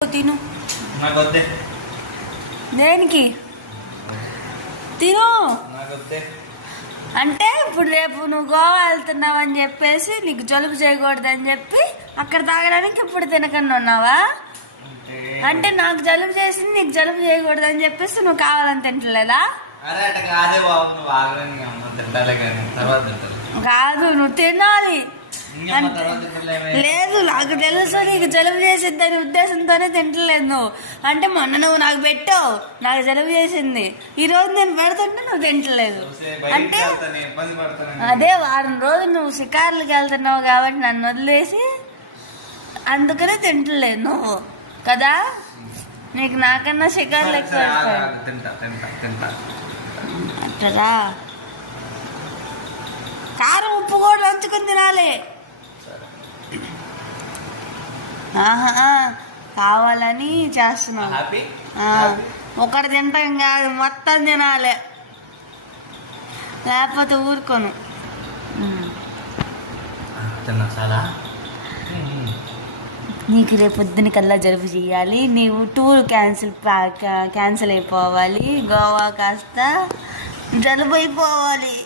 తిను. దేనికి తిను అంటే ఇప్పుడు రేపు నువ్వు గోవా వెళ్తున్నావు అని చెప్పేసి నీకు జలుబు చేయకూడదని చెప్పి అక్కడ తాగడానికి ఇప్పుడు తినకుండా ఉన్నావా? అంటే నాకు జలుబు చేసింది నీకు జలుబు చేయకూడదు అని చెప్పేసి నువ్వు కావాలని తింటలేదా? కాదు నువ్వు తినాలి. లేదు నాకు తెలుసు నీకు జలుబు చేసిద్ది అనే ఉద్దేశంతోనే తింటలేదు నువ్వు. అంటే మొన్న నువ్వు నాకు పెట్టావు, నాకు జలుబు చేసింది, ఈ రోజు నేను పెడుతుంటే నువ్వు తింటలేదు. అంటే అదే వారం రోజులు నువ్వు షికార్లకు వెళ్తున్నావు కాబట్టి నన్ను వదిలేసి అందుకనే తింటలేదు నువ్వు కదా. నీకు నాకన్నా షికార్లు ఎక్కువ అట్లా. కారం ఉప్పు కూడా నంచుకుని తినాలి. కావాలని చేస్తున్నావు. ఒకటి తింటాం కాదు, మొత్తం తినాలి, లేకపోతే ఊరుకోను. నీకు రేపు పొద్దున కల్లా జలుబు చేయాలి, నీవు టూర్ క్యాన్సిల్ అయిపోవాలి, గోవా కాస్త జలుబు అయిపోవాలి.